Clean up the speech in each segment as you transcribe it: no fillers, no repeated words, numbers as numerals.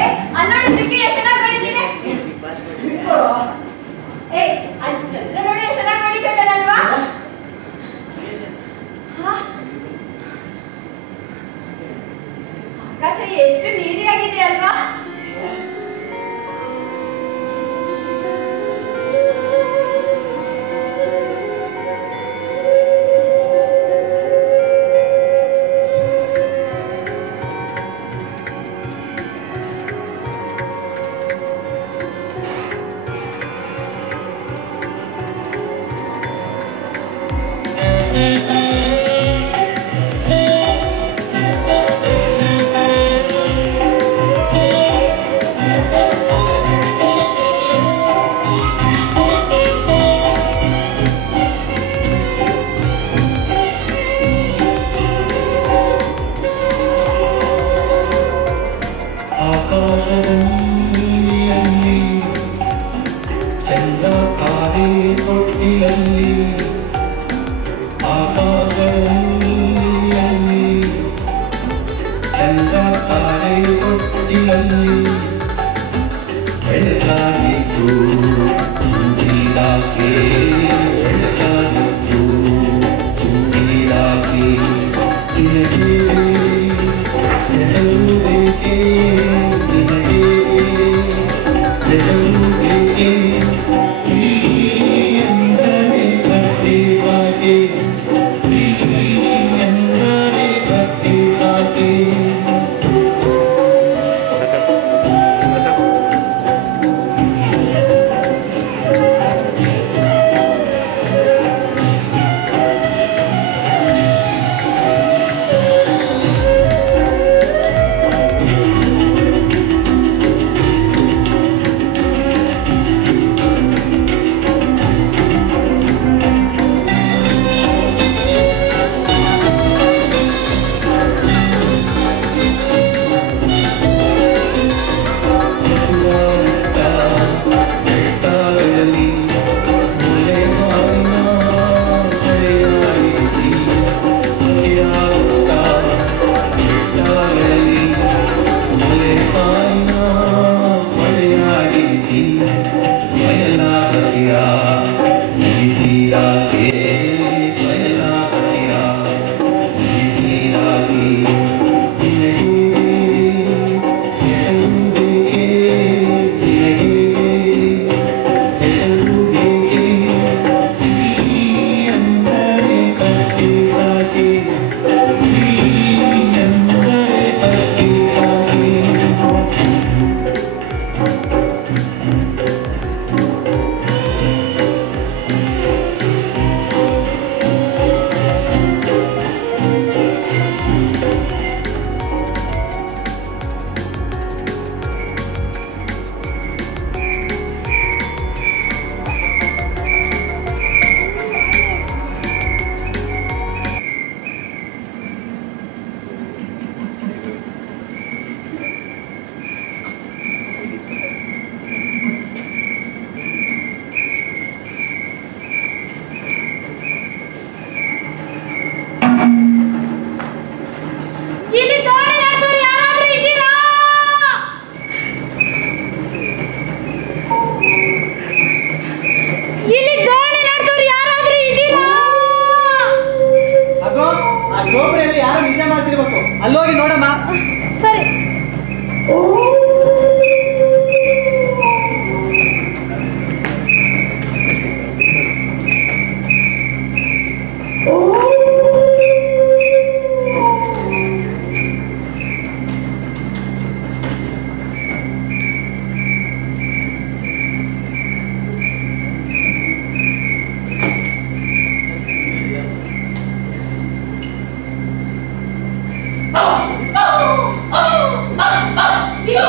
ಏ ಅನ್ನೋಡು ಚಿಕ್ಕಿ ಎಷ್ಟು ಚೆನ್ನಾಗಿ ಮಾಡಿದ್ದೀನಿ. ಏ ಅಲ್ಲಿ ಚಂದ್ರ ನೋಡಿ ಎಷ್ಟು ಚೆನ್ನಾಗಿ ಮಾಡಿದ್ದಲ್ವಾ? ಆಕಾಶ ಎಷ್ಟು ನೀಲಿಯಾಗಿದೆ ಅಲ್ವಾ? ಅಲ್ಲೋಗಿ ನೋಡಮ್ಮ. ಸರಿ. ಇದು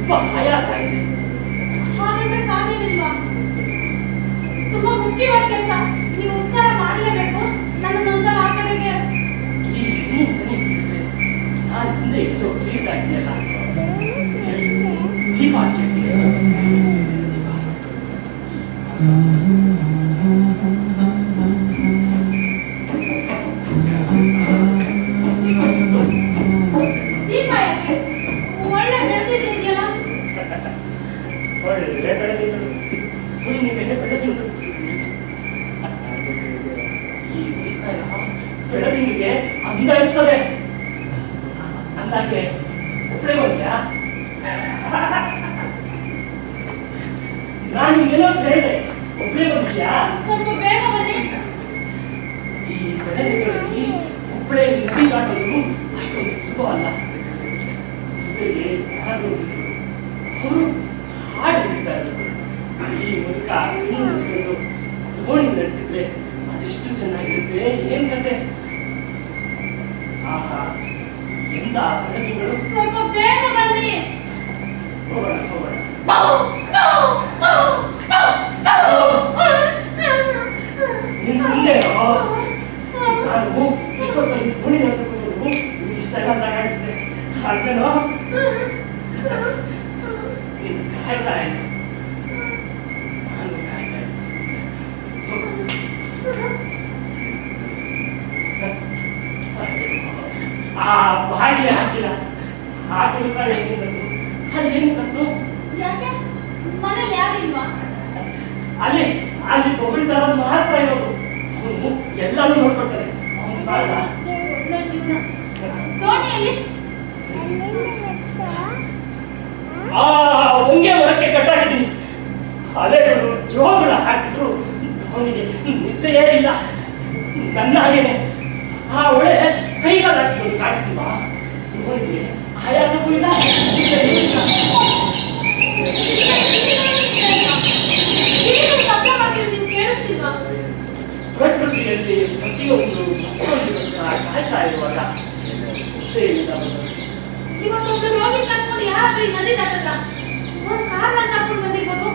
ತುಂಬಾ ಆಯಾಸ ಆಗಿದೆ. ಹಾಗಾದ್ರೆ ಸಾಧ್ಯವಿಲ್ವಾ? ತುಂಬಾ ಮುಖ್ಯವಾದ ಕೆಲಸ, ನೀವು ಉಪಕಾರ ಮಾಡಲೇಬೇಕು. ನನ್ನನ್ನೊಂದ್ಸಲ ಆ ಕಡೆಗೆ. ಈ ನಾನು ಹಿಂದೆ ಎಲ್ಲೋ ಕೇಳಿದಾಗಿದೆಯಲ್ಲ, ದೀಪ ಹಚ್ಚಿರ್ತೀನಿ. ದೀಪ ಯಾಕೆ? ಒಳ್ಳೆ ಬೆಳೆದಿದೆಯಲ್ಲ. ಒಳ್ಳೆ ಬೆಳೆದಿದ್ದು ಹುಣ್ಣಿಮೆಗೆ ಬೆಳೆದಿದ್ದು. ಈ ವಯಸ್ಸಾಗ ಬೆಳದಿಂಗಿಗೆ ಅಂದ ಇರ್ತದೆ. ಅಂದಾಗೆ ಒಬ್ಬರೇ ಬಂದ್ಯಾ? ನಾನು ಏನೋ ಹೇಳಿದೆ, ಒಬ್ಬರೇ ಬಂದ್ಯಾ? ಸ್ವಲ್ಪ ಬೇಗ ಬನ್ನಿ. ಈ ಬೆಳದಿಂಗಳಲ್ಲಿ ಒಬ್ಬರೇ ನದಿ ದಾಟೋದು ಅಷ್ಟೊಂದು ಸುಲಭ ಅಲ್ಲ. ಜೊತೆಗೆ ಯಾರು ಅವರು ಹಾಡು ಹೇಳಿದ್ದಾರೆ. ಈ ಮೂಲಕ ಮುಚ್ಚಿಕೊಂಡು ದೋಣಿ ನಡೆಸಿದ್ರೆ ಅದೆಷ್ಟು ಚೆನ್ನಾಗಿರುತ್ತೆ. ಏನ್ ಕತೆ! ಆಹಾ, ಎಂತ ಬೆಳದಿಂಗಳು. ಸ್ವಲ್ಪ ಬೇಗ ಬನ್ನಿ. ಹೋಗೋಣ ಹೋಗೋಣ. ನೀನು ಸುಮ್ಮನೆನೋ? ನಾನು ಇಷ್ಟೊತ್ತಲ್ಲಿ ದೋಣಿ ನಡೆಸಿಕೊಂಡು ಇಷ್ಟೆಲ್ಲ ತಗಾಡಿಸಿದೆ ಅಲ್ವೇನೋ? ನೀನು ಕಾಯ್ತಾ ಇದ್ದೆ, ನಾನು ಕಾಯ್ತಾ ಇದ್ದೆ. ಆ ಬಾಯಿಗೆ ಹಾಕಿಲ್ಲ, ಹಾಕಿರ್ತಾರೆ. ಏನಿದ್ದು ಅಲ್ಲಿ ಏನು ಕತ್ತು? ಯಾಕೆ? ಮನೇಲಿ ಯಾರಿಲ್ವಾ? ಅಲ್ಲಿ ಅಲ್ಲಿ ಒಬ್ಬರಿದ್ದಾರ ಮಾತ್ರ ಇರೋದು. ಅವನು ಎಲ್ಲಾನು ನೋಡ್ಕೊಳ್ತಾನೆ. ಅವನು ಸಾಲ ಒಳ್ಳೆ ಜೀವನ. ದೋಣಿಯಲ್ಲಿ ಒಂಗೆ ಮರಕ್ಕೆ ಕಟ್ಟಾಕಿದ್ದೀನಿ. ಅಲೆಗಳು ಜೋಗುಳ ಹಾಕಿದ್ರು ಅವನಿಗೆ ನಿದ್ದೆಯೇ ಇಲ್ಲ. ನನ್ನ ಹಾಗೇನೆ ಆ ಒಳೆ ಕೈಗಾಲಾಡಿಸ್ಕೊಂಡು ಕಾಣಿಸ್ತೀವ. ಅವನಿಗೆ ಆಯಾಸಕ್ಕೂ ಇಲ್ಲ, ನಿದ್ದೆಯೂ ಇಲ್ಲ. ಶಬ್ದ ಮಾಡ್ತಿರೋದು ನೀವು ಕೇಳಿಸ್ತಿಲ್ವಾ? ಪ್ರಕೃತಿಯಲ್ಲಿ ಪ್ರತಿಯೊಂದು ಮಕ್ಕಳಿಗೋಸ್ಕರ ಕಾಯ್ತಾ ಇರುವಾಗ ಇವತ್ತೊಂದು ರೋಗಿ ಕರ್ಕೊಂಡು ಯಾರಾದ್ರೂ ಈ ನದಿ ದಾಟಲ್ಲ. ಒಂದು ಕಾರ್ನ ಕರ್ಕೊಂಡು ಬಂದಿರ್ಬೋದು,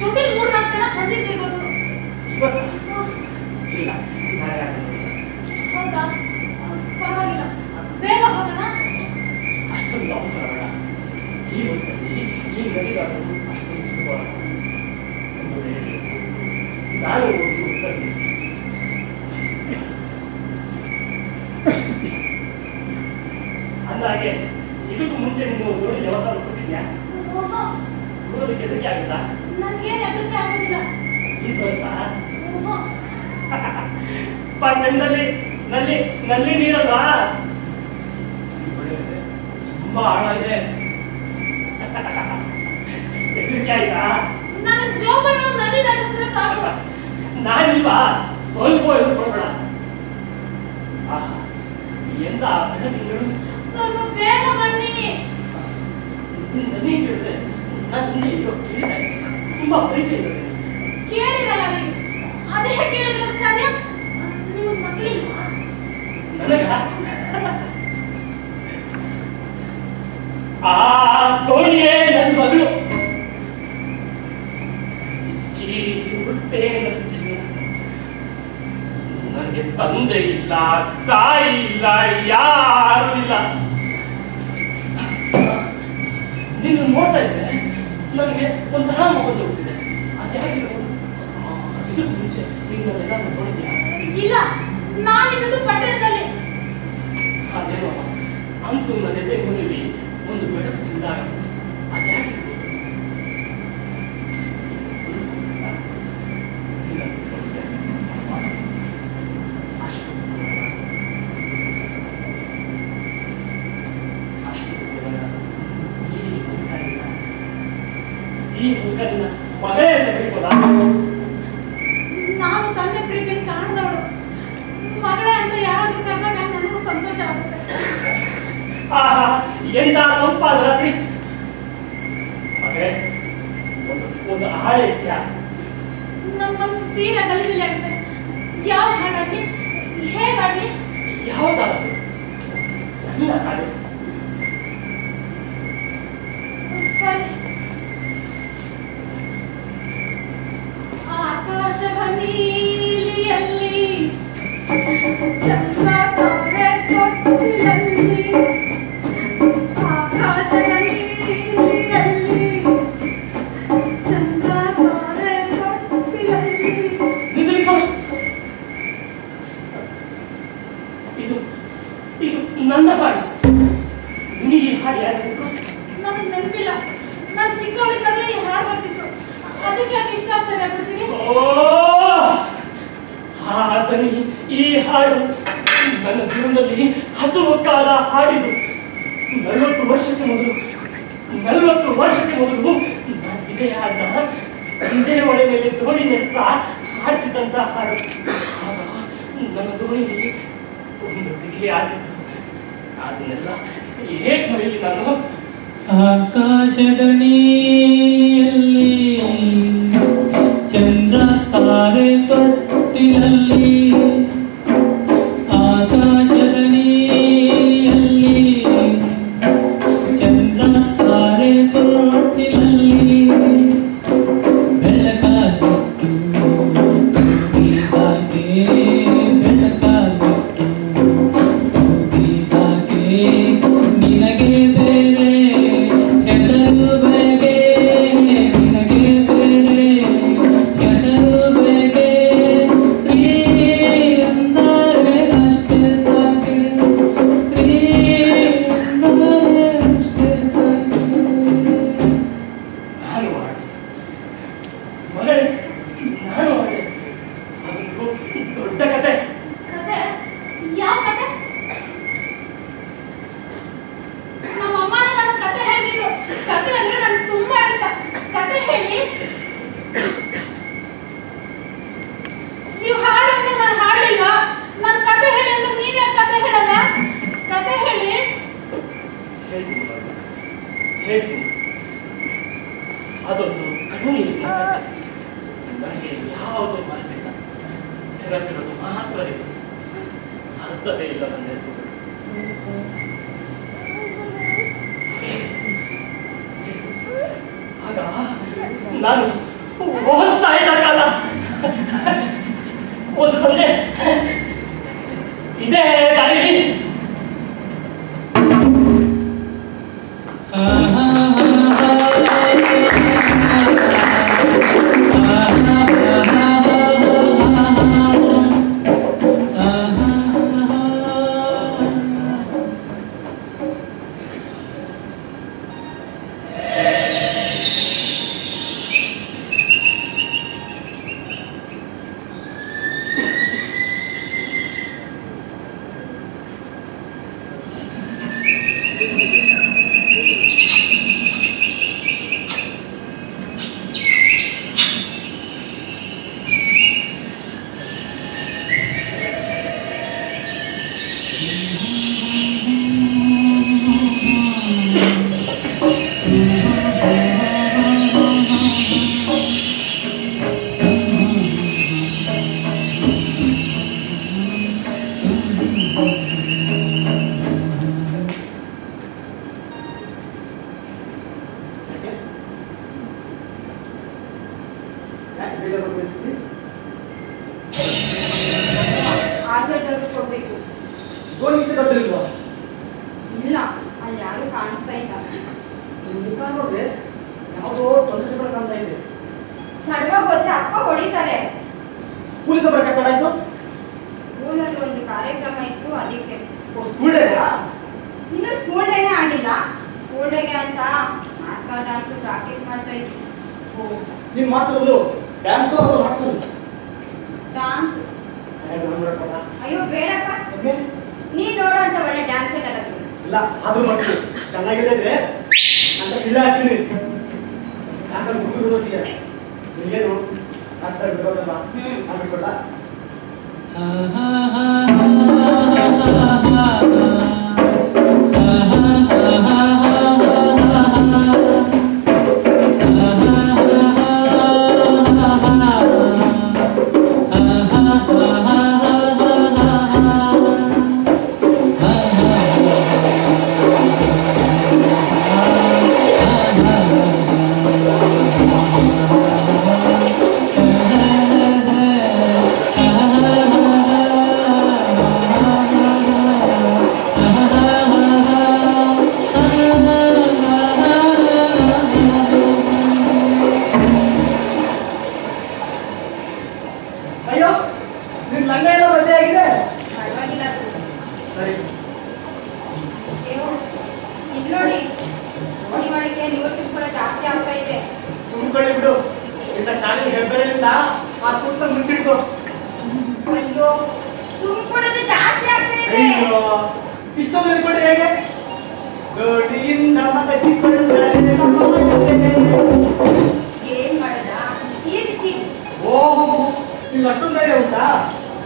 ಜೊತೆಲಿ 3-4 ಜನ ಬಂದಿದ್ದಿರ್ಬೋದು. ಇಲ್ಲ. ಹೌದಾ? ಪರವಾಗಿಲ್ಲ, ಬೇಗ ಹೋಗೋಣ. ಅಷ್ಟೊಂದು ಅವಸರ ಬೇಡ. ಈ ಹೊತ್ತಲ್ಲಿ ಈ ನದಿಗಾರರು ಅಷ್ಟೊಂದು ಸುಲಭ. ನಾನು ಅಂದಾಗೆ ಇದಕ್ಕೂ ಮುಂಚೆ ನೀವು ದೋಣಿ ಯಾವಾಗಾದ್ರೂ ಕೊಟ್ಟಿದ್ಯಾ? ನೋಡೋದಕ್ಕೆ ಹೆದರಿಕೆ ಆಗುತ್ತಾ? ನನ್ಗೇನು ಹೆದರಿಕೆ ಆಗೋದಿಲ್ಲ. ಈ ಸ್ವಲ್ಪ ನಲ್ಲಿ ನಲ್ಲಿ ನಲ್ಲಿ ನೀರಲ್ವಾ? ತುಂಬಾ ಆಳ ಇದೆ. ಹೆದರಿಕೆ ಆಯ್ತಾ? ನನ್ನ ಜೋಬನ್ನು ನದಿ ದಾಟಿಸಿದ್ರೆ ಸಾಕು. ನಾನಿಲ್ವಾ? ಸ್ವಲ್ಪ ಎದುರ್ಕೊಳ್ಬೇಡ. ಎಂತ ಬೆಳದಿಂಗಳು. ಸ್ವಲ್ಪ ಬೇಗ ಬನ್ನಿ. ನದಿ ಕೇಳಿದ್ರೆ ನಾನು ಹಿಂದೆ ಇರೋ ಕೇಳಿದೆ. ತುಂಬಾ ಪರಿಚಯ ಇದೆ. ಕೇಳಿರಲ್ಲ ನೀವು, ಅದೇ ಕೇಳಿರೋದು ಸಾಧ್ಯ. ನಿಮ್ಮ ಮಕ್ಕಳಿಲ್ವಾ? ನನಗ ಆ ದೋಣಿಯೇ ನನ್ನ ಮಗಳು. ಈ ಹುಟ್ಟೆ ನನ್ನ ಜೀವನ. ನನಗೆ ತಂದೆ ಇಲ್ಲ, ತಾಯಿ ಇಲ್ಲ, ಯಾರು ಇಲ್ಲ. ನೀನು ನೋಡ್ತಾ ಇದ್ರೆ ನನಗೆ ಒಂಥರ ಮಗು ಹೋಗ್ತಿದೆ. ಅದ್ಯಾಕಿರ್ಬೋದು? ಇದಕ್ಕೆ ಮುಂಚೆ ನೀನು ಎಲ್ಲ ನೋಡಿದ್ಯಾ? ಇಲ್ಲ, ನಾನಿದ್ದು ಪಟ್ಟಣದಲ್ಲಿ. ಅದೇನೋ ಅಂತೂ ನನ್ನ ಎದೆಯಲ್ಲಿ ಒಂದು ಬೆಳಕು ಚಿಂದಾಗ. ಅದ್ಯಾಕಿರ್ಬೋದು? ಈ ಹುಡುಗನ ಮಗಳೇ ಅಂತ ಹೇಳ್ಬೋದಾ? ನಾನು ತಂದೆ ಪ್ರೀತಿಯನ್ನು ಕಾಣದವಳು. ಮಗಳೇ ಅಂತ ಯಾರಾದ್ರೂ ಕರೆದಾಗ ನನಗೂ ಸಂತೋಷ ಆಗುತ್ತೆ. ಆಹಾ, ಎಂತ ತಂಪಾದ ರಾತ್ರಿ. ಮಗಳೇ, ಒಂದು ಹಾಳೆ ಇದೆಯಾ? ನನ್ನ ಮನಸ್ಸು ತೀರಾ ಗಲಿಬಿಲಿ ಆಗುತ್ತೆ. ಯಾವ ಹಾಡಾಡ್ಲಿ, ಹೇಗಾಡ್ಲಿ? ಯಾವ್ದಾದ್ರು ಸಣ್ಣ ಹಾಡು. ಸರಿ. ಆಕಾಶದ ನೀಲಿಯಲ್ಲಿ ಚಂದ್ರ ತಾರೆ ತೊಟ್ಟಿಲಲ್ಲಿ, ಆಕಾಶದ ನೀಲಿಯಲ್ಲಿ ಚಂದ್ರ ತಾರೆ ತೊಟ್ಟಿಲಲ್ಲಿ. ಇದು ನನ್ನ ಹಾಡು. ನಿನಗೆ ಹಾಡು ಯಾರು? ನನಗೆ ನೆನಪಿಲ್ಲ. ನಾನು ಚಿಕ್ಕವಳಿದ್ದಾಗ ಈ ಹಾಡು ಬರ್ತಿತ್ತು, ಅದಕ್ಕೆ ಯಾಕೆ ಇಷ್ಟ ಆಶ್ಚರ್ಯ ಪಡ್ತೀನಿ? ದನಿ, ಈ ಹಾಡು ನನ್ನ ಜೀವನದಲ್ಲಿ ಹಸುವ ಕಾಲ ಹಾಡಿದು. 40 ವರ್ಷಕ್ಕೆ ಮೊದಲು ನಾನು ಇದೇ ಹಾಡನ್ನ ಇದೇ ಒಳೆ ಮೇಲೆ ದೋಣಿ ನಡೆಸ್ತಾ ಹಾಡ್ತಿದ್ದಂತ ಹಾಡು. ಆಗ ನನ್ನ ದೋಣಿಲಿ ಒಂದು ಬಿಗಿಲೆ ಆಡಿತ್ತು. ಅದನ್ನೆಲ್ಲ ಹೇಗೆ ಮರೆಯಲಿ ನಾನು? ಆಕಾಶದ ನೀಲಿ ಚಂದ್ರ ತಾರೆ ತೊಟ್ಟಿಲಲ್ಲಿ, ಆಕಾಶದ ನೀಲಿಯಲ್ಲಿ ಚಂದ್ರ ತಾರೆ ತೊಟ್ಟಿಲಲ್ಲಿ ಬೆಳಕಾಗಿತ್ತು ತೂಗಿದಾಗೆ, ಬೆಳಕಾಗಿತ್ತು ತೂಗಿದಾಗೆ ನಿನಗೆ ಬೇರೆ ಹೆಸರು ಬೇಗೆ, ನಿನಗೆ ಬೇರೆ ಹೆಸರು ಬೇಗೆ, ಸ್ತ್ರೀ ಅಂದರೆ ಅಷ್ಟೇ ಸಾಕೆ, ಸ್ತ್ರೀ ಅಂದರೆ ಅಷ್ಟೇ ಸಾಕೆ. ನಾನು ಮಾಡಿ ಮಗಳೇ, ನಾನು ಮಾಡಿ ಅದೊಂದು ದೊಡ್ಡ ಕತೆ. ಕತೆ? ಯಾವ ಕತೆ? ನಮ್ಮ ಅಮ್ಮನೇ ನನಗೆ ಕತೆ ಹೇಳಿದ್ರು. ಕತೆ ಅಂದ್ರೆ ನನಗೆ ತುಂಬಾ ಇಷ್ಟ. ಕತೆ ಹೇಳಿ. ನೀವು ಹಾಡಂದ್ರೆ ನಾನು ಹಾಡಲಿಲ್ವಾ? ನನ್ನ ಕತೆ ಹೇಳಿ ಅಂದ್ರೆ ನೀವ್ಯಾಕೆ ಕತೆ ಹೇಳಲ್ಲ? ಕತೆ ಹೇಳಿ. ಹೇಳ್ತೀನಿ ಮಗಳು, ಹೇಳ್ತೀನಿ. ಅದೊಂದು ಕಣ್ಣೀರಿನ ಕತೆ. ನನಗೆ ಯಾವುದೋ ಮರಬೇಕ, ನೆನಪಿರೋದು ಮಾತ್ರ ಇದೆ, ಅರ್ಥವೇ ಇಲ್ಲ ನನ್ನ ನೆನಪುಗಳು. ಆಗ ನಾನು ಓದ್ತಾ ಇದ್ದ ಕಾಲ ಒಂದು ಸಂಜೆ ಇದೇ ದಾರಿಲಿ ಆಚೆದವ್ರಿಗೆ ಹೋಗ್ಬೇಕು. ಗೋಣಿ ಈಚೆ ಬರ್ತಿಲ್ವಾ? ಇಲ್ಲ, ಅಲ್ಲಿ ಯಾರು ಕಾಣಿಸ್ತಾ ಇಲ್ಲ. ಮುಖ ನೋಡ್ರೆ ಯಾವುದೋ ತೊಂದರೆ ಸಿಗೋಣ ಕಾಣ್ತಾ ಇದೆ. ತಡವಾಗಿ ಹೋದ್ರೆ ಅಪ್ಪ ಹೊಡಿತಾರೆ. ಸ್ಕೂಲಿಂದ ಬರಕ್ಕೆ ತಡ ಆಯ್ತು? ಸ್ಕೂಲಲ್ಲಿ ಒಂದು ಕಾರ್ಯಕ್ರಮ ಇತ್ತು, ಅದಕ್ಕೆ. ಸ್ಕೂಲ್ ಡೇನಾ? ಇನ್ನು ಸ್ಕೂಲ್ ಡೇನೇ ಆಗಿಲ್ಲ. ಸ್ಕೂಲ್ ಡೇಗೆ ಅಂತ ನಾಟಕ ಡ್ಯಾನ್ಸು ಪ್ರಾಕ್ಟೀಸ್ ಮಾಡ್ತಾ ಇದ್ವಿ. ನೀನು ಮಾಡ್ತಿರೋದು ಡ್ಯಾನ್ಸು ಅಥವಾ ಮಾಡ್ತಿರೋದು? ಡ್ಯಾನ್ಸ್. ಅಯ್ಯೋ ಬೇಡಪ್ಪ, ಓಕೆ ನೀನ್ ನೋಡೋ ಅಂತ ಒಳ್ಳೆ ಡ್ಯಾನ್ಸ್ ಎಲ್ಲ ಇಲ್ಲ, ಆದ್ರೂ ಮಾಡ್ತೀನಿ. ಚೆನ್ನಾಗಿದೆ ಅಂದ್ರೆ ಅಂತ ಸಿಳ್ಳ ಹಾಕ್ತೀನಿ. ಯಾಕಂದ್ರೆ ಗುರು ಬಿಡೋದಿಲ್ಲ ನಿಮಗೇನು ಕಷ್ಟ ಬಿಡೋದಲ್ಲ. ನಾನು ಬಿಟ್ಕೊಡ ah ನೀರು ತಿಳ್ಕೊಳ್ಳೋ ಜಾಸ್ತಿ ಆಗ್ತಾ ಇದೆ. ತುಂಬಿಕೊಳ್ಳಿ ಬಿಡು. ನಿನ್ನ ಕಾಲಿನ ಹೆಬ್ಬೆರಳಿಂದ ಆ ತೂತ ಮುಚ್ಚಿಡ್ಕೊ. ಅಯ್ಯೋ ತುಂಬಿಕೊಳ್ಳೋದು ಜಾಸ್ತಿ ಆಗ್ತಾ ಇದೆ. ಅಯ್ಯೋ ಇಷ್ಟೊಂದು ಇಟ್ಕೊಂಡೆ ಹೇಗೆ? ದೋಣಿಯಿಂದ ಮಗಚಿಕೊಂಡರೆ ನಮ್ಮ ಮನೆಗೆ. ಏನ್ ಮಾಡದ ಈ ರೀತಿ? ಓಹೋ ನಿಮ್ಗೆ ಅಷ್ಟೊಂದು ಧೈರ್ಯ ಉಂಟಾ?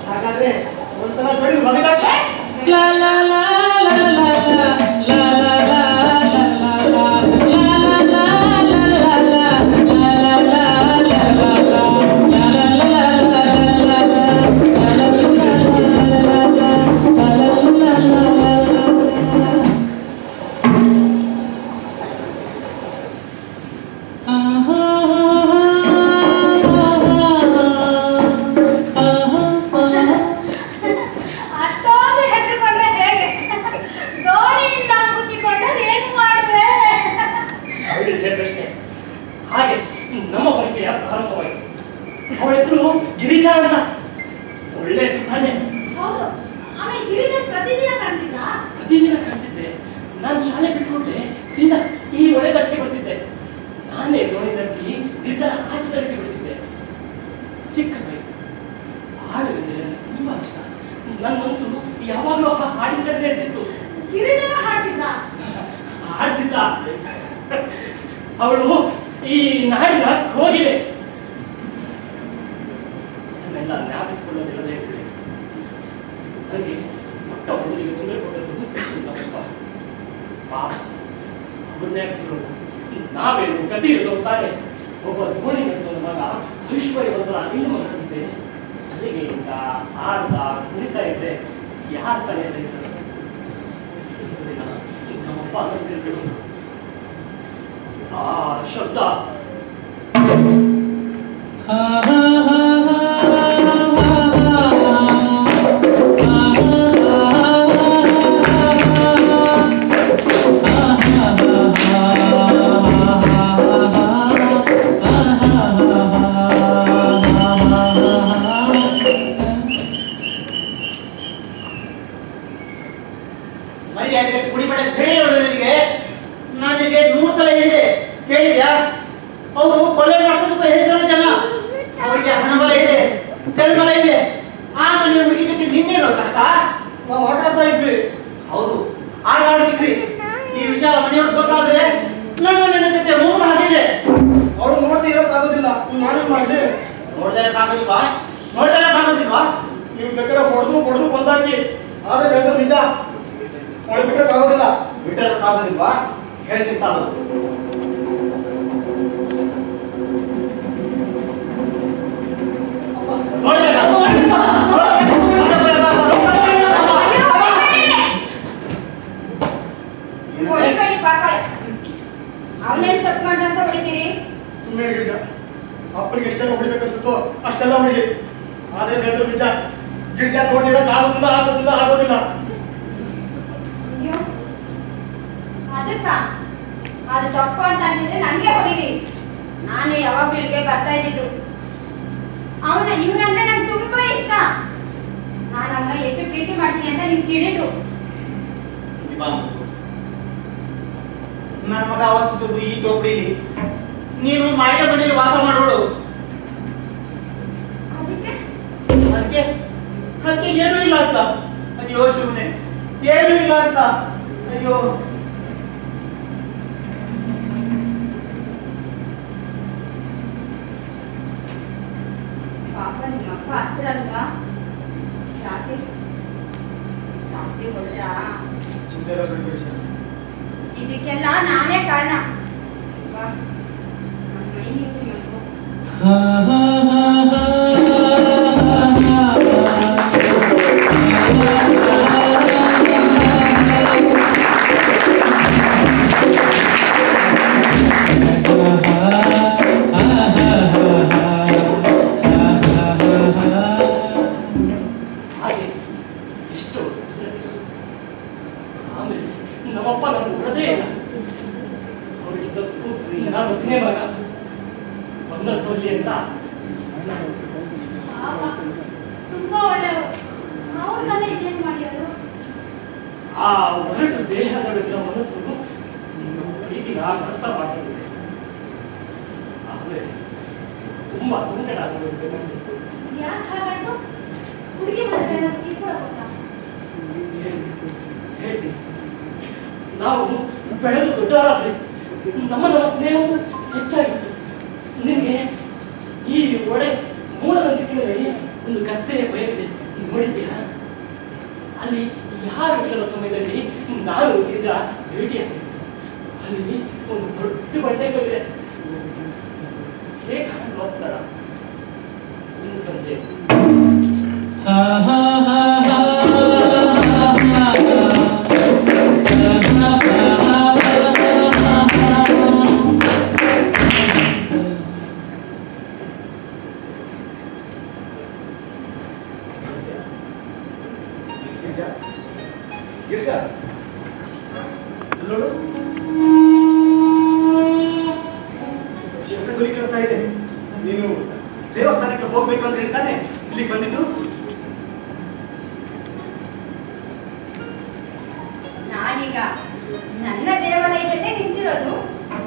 ಹಾಗಾದ್ರೆ ಒಂದ್ಸಲ ನೋಡಿ ಮಗಜಾಕೆ. ಲಾ ಲಾ ಲಾ ಲಾ ಲಾ ಲಾ ಲಾ ಲಾ ಅಷ್ಟೊಂದು ಹೆದರ್ಕೊಂಡ್ರೆ ಹೇಗೆ? ದೋಣಿಯಿಂದ ಮುಚ್ಚಿಕೊಂಡ್ರೆ ಏನು ಮಾಡುವೆ? ಅವಳಿಗೆ ಪ್ರಶ್ನೆ. ಹಾಗೆ ನಮ್ಮ ಪರಿಚಯ ಪ್ರಾರಂಭವಾಯಿತು. ಅವಳ ಹೆಸರು ಗಿರಿಜಾ ಅಂತ. ಒಳ್ಳೆ ಸಿಬ್ಬಾನೆ. ಹೌದು, ಆಮೇಲೆ ಗಿರಿಜಾ ಪ್ರತಿದಿನ ಕಾಣ್ತಿದ್ದ. ಪ್ರತಿದಿನ ಕಾಣ್ತಿದ್ದೆ. ನಾನು ಶಾಲೆ ಬಿಟ್ಕೊಂಡ್ರೆ ಸೀದಾ ಈ ಒಳಗಟ್ಟೆ ಬರ್ತಿದ್ದೆ. ನಾನೇ ದೋಣಿ ಧರಿಸಿ ಗಿರಿಜಾ ಆಚೆ ತರಕ್ಕೆ ಬಿಡ್ತಿದ್ದೆ. ಚಿಕ್ಕ ವಯಸ್ಸು ಹಾಡುವಿದ್ರೆ ನನಗೆ ತುಂಬಾ ಇಷ್ಟ. ನನ್ನ ಮನಸ್ಸು ಯಾವಾಗಲೂ ಆ ಹಾಡಿನ ಕಡೆ ಇರ್ತಿತ್ತು. ಗಿರಿಜನ ಹಾಡ್ತಿದ್ದ. ಹಾಡ್ತಿದ್ದ. ಅವಳು ಈ ನಾಡಿನ ಹೋಗಿದೆ. ಅದನ್ನೆಲ್ಲ ಜ್ಞಾಪಿಸಿಕೊಳ್ಳೋದಿಲ್ಲದೆ ಇರಲಿ. ನನಗೆ ಪುಟ್ಟ ಹುಡುಗಿಗೆ ತೊಂದರೆ ಕೊಟ್ಟದ್ದು ನಮ್ಮಪ್ಪ. ಪಾಪ ಅವನ್ನೇ ಆಗ್ತಿರೋದು. ನಾವೇನು ಗತಿ ಇರೋದು ತಾನೆ. ಒಬ್ಬ ದೋಣಿ ನಡೆಸೋನ ಮಗ ಐಶ್ವರ್ಯವಂತರ ಇನ್ನು ಮಗನಿದ್ದೆ. ಸಲಿಗೆಯಿಂದ ಆಡ್ದ ಕುಣಿತಾ ಇದ್ದೆ. ಯಾರ ತಾನೇ ಸಹಿಸಲ್ಲ. ನಮ್ಮಪ್ಪ ಅಂತಿರ್ಬೇಕು. ಆ ಶಬ್ದ ಮರ್ಯಾದೆ ಕುಡಿಬೇಡ ನನಗೆ. ನನಗೆ 100 ಸಲ ಹೇಳಿದೆ, ಕೇಳಿದ್ಯಾ? ಅವರು ಕೊಲೆ ಮಾಡಿಸೋದಕ್ಕೂ ಹೇಳ್ತಾರೆ ಜನ. ಅವರಿಗೆ ಹಣಬಲ ಇದೆ, ಚಳಬಲ ಇದೆ. ಆ ಮನೆಯ ಹುಡುಗಿ ಜೊತೆ ನಿಂದೇನು ಕೆಲಸ? ನಾವು ಆಟ ಆಡ್ತಾ ಇದ್ವಿ. ಹೌದು, ಆಟ ಆಡ್ತಿದ್ರಿ. ಈ ವಿಷಯ ಮನೆಯವ್ರಿಗೆ ಗೊತ್ತಾದ್ರೆ ನನ್ನ ಜೊತೆ ಮುಗಿದ ಹಾಗಿದೆ. ಅವಳು ನೋಡ್ತಾ ಇರೋಕ್ಕಾಗೋದಿಲ್ಲ. ನಾನೇನ್ ಮಾಡಿದೆ? ನೋಡ್ದಾರಕ್ಕಾಗೋದಿಲ್ವಾ? ನೀವು ಬೇಕಾದ್ರೆ ಹೊಡೆದು ಬಂದಾಕಿ. ಆದ್ರೆ ಹೇಳಿದ್ರೆ ನಿಜ. ಅವಳು ಬಿಟ್ಟಕ್ಕಾಗೋದಿಲ್ಲ. ಬಿಟ್ಟರಕ್ಕಾಗೋದಿಲ್ವಾ? ಹೇಳ್ತೀನಿ ತಾಳು. ಹೊಡಿಬೇಡಿ ಪಾಪ. ಅವನೇನು ತಪ್ಪು ಮಾಡ್ದ ಅಂತ ಹೊಡಿತೀರಿ? ಸುಮ್ಮನೆ ಗಿರಿಜಾ. ಅಪ್ಪನಿಗೆ ಎಷ್ಟೆಲ್ಲ ಹೊಡಿಬೇಕನ್ಸುತ್ತೋ ಅಷ್ಟೆಲ್ಲ ಹೊಡಿ. ಆದ್ರೆ ಹೇಳಿದ್ರೆ ನಿಜ. ಗಿರಿಜಾ ನೋಡಿರೋಕ್ಕಾಗೋದಿಲ್ಲ. ಅಯ್ಯೋ ಅದಕ್ಕ ಅದು ತಪ್ಪು ಅಂತ ಅನ್ಸಿದ್ರೆ ನನಗೆ ಹೊಡಿರಿ. ನಾನೇ ಯಾವಾಗ ಇಲ್ಲಿಗೆ ಬರ್ತಾ ಇದ್ದಿದ್ದು. ಇವನಂದ್ರೆ ನಂಗೆ ತುಂಬಾ ಇಷ್ಟ. ನಾನು ಅವನ್ನ ಎಷ್ಟು ಪ್ರೀತಿ ಮಾಡ್ತೀನಿ ಅಂತ ನಿಮ್ಗೆ ತಿಳಿದು. ನನ್ನ ಮಗ ವಾಸಿಸೋದು ಈ ಚೌಕಡಿಲಿ. ನೀನು ಮಾಯ ಮನೆಯಲ್ಲಿ ವಾಸ ಮಾಡೋಳು. ಅದಕ್ಕೆ ಏನೂ ಇಲ್ಲ ಅಂತ. ಅಯ್ಯೋ ಶಿವನೇ, ಏನೂ ಇಲ್ಲ ಅಂತ. ಅಯ್ಯೋ ಪಾಪ ನಿಮ್ಮಪ್ಪ ಹತ್ರ ಅಲ್ವಾ? ಯಾಕೆ ಜಾಸ್ತಿ ಹೊಡೆದ? ಚಿಂತೆ ಇಲ್ಲ ಬಿಡು ಗಿರಿಜಾ. ಇದಕ್ಕೆಲ್ಲ ನಾನೇ ಕಾರಣ. ಬಾ, ನನ್ನ ಮೈ ಹಿಂಗೆ ಮಾಡ್ಕೊ. ಹಾಗೆ ಎಷ್ಟೋ ಆಮೇಲೆ ನಮ್ಮಪ್ಪ ನನ್ನ ಬಿಡದೇ ಇಲ್ಲ. ಅವರಿದ್ದಕ್ಕೂ ನಾನು ಒಬ್ಬನೇ ಮಗ. ಬಂದತ್ತಲ್ಲಿ ಅಂತ ಪಾಪ, ತುಂಬಾ ಒಳ್ಳೆಯವರು. ಅವ್ರನ್ನೆಲ್ಲ ಇದೇನ್ ಮಾಡ್ಯಾರು? ಆ ಒರಟು ದೇಹದೊಳಗಿನ ಮನಸ್ಸು ಪರಿಸ್ಥಿತಿ ನಾನು ಅರ್ಥ ಮಾಡಿದ್ದೆ. ಆದರೆ ತುಂಬಾ ಸಂಕಟ ಅನುಭವಿಸಿದೆ ನನಗಿತ್ತು. ಯಾಕೆ ಹಾಗಾಯ್ತು? ಹುಡುಗಿ ಬಂದ್ರೆ ಏನಾದ್ರು ಕೂಡ ಕೊಟ್ಟ? ಹೇಳ್ತೀನಿ. ನಾವು ಬೆಳೆದು ದೊಡ್ಡವರಾದ್ವಿ. ನಮ್ಮ ಸ್ನೇಹವು ಹೆಚ್ಚಾಗಿತ್ತು. ನಿನಗೆ ಈ ಒಡೆ ಮೂಲದ ದಿಕ್ಕಿನಲ್ಲಿ ಒಂದು ಕತ್ತೆಯ ಬಯಲಿದೆ, ನೋಡಿದ್ದೀಯಾ? ಅಲ್ಲಿ ಯಾರು ಇಲ್ಲದ ಸಮಯದಲ್ಲಿ ನಾನು ನಿಜ ಭೇಟಿಯಾಗಿದೆ. ಅಲ್ಲಿ ಒಂದು ದೊಡ್ಡ ಬಂಡೆಗಳಿದೆ. ಹೇಗೆ ಕಾಣಿಸ್ತಾರ ಒಂದು ಸಂಜೆ ಗಿರಿಜಾ ನೋಡು, ಶಬ್ದಧ್ವನಿ ಕೇಳಿಸ್ತಾ ಇದೆ. ನೀನು ದೇವಸ್ಥಾನಕ್ಕೆ ಹೋಗ್ಬೇಕು ಅಂತ ಹೇಳ್ತಾನೆ ಇಲ್ಲಿಗೆ ಬಂದಿದ್ದು? ನಾನೀಗ ನನ್ನ ದೇವಾಲಯದಲ್ಲೇ ನಿಂತಿರೋದು.